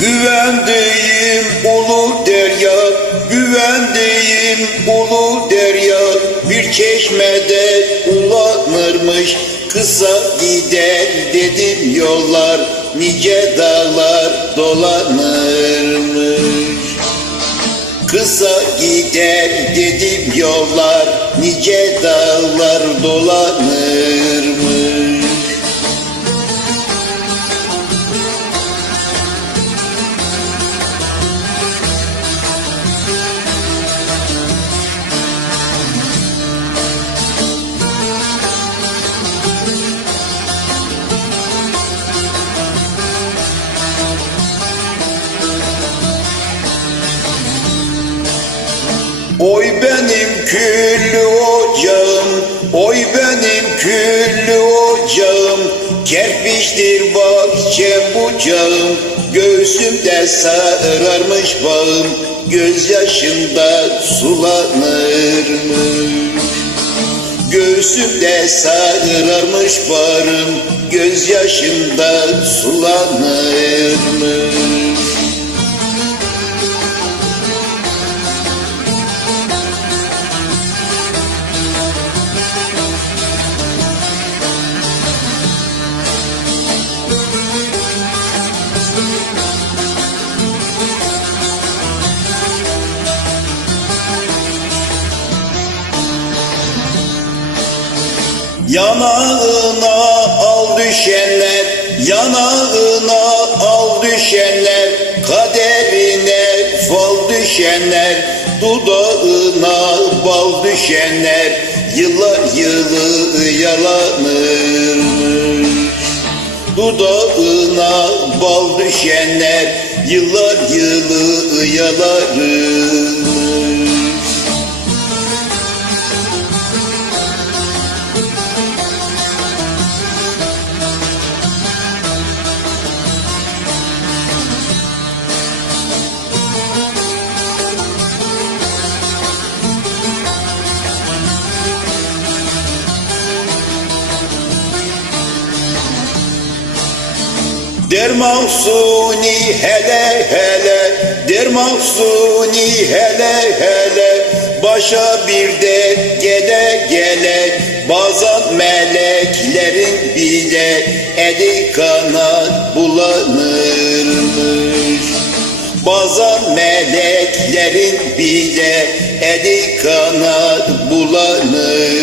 Güvendiğim ulu derya, güvendiğim ulu derya. Bir çeşmede ulanırmış, kısa gider dedim yollar. Nice dağlar dolanırmış. Kısa gider dedim yollar. Nice dağlar dolanırmış Oy benim küllü ocağım, oy benim küllü ocağım. Kerpiçtir bahçe bucağım, göğsümde sararmış bağım. Gözyaşımda sulanırmış Göğsümde sararmış bağrım, gözyaşımda sulanırmış Yanağına al düşenler, yanağına al düşenler, kaderine fal düşenler, dudağına bal düşenler, yıllar yılı yalanırmış. Dudağına bal düşenler, yıllar yılı yalanırmış. Der mahsuni hele hele. Der mahsuni hele hele. Başa bir de gele gele. Bazen meleklerin bile Eli kanat bulanırmış. Bazen meleklerin bile Eli kanat bulanırmış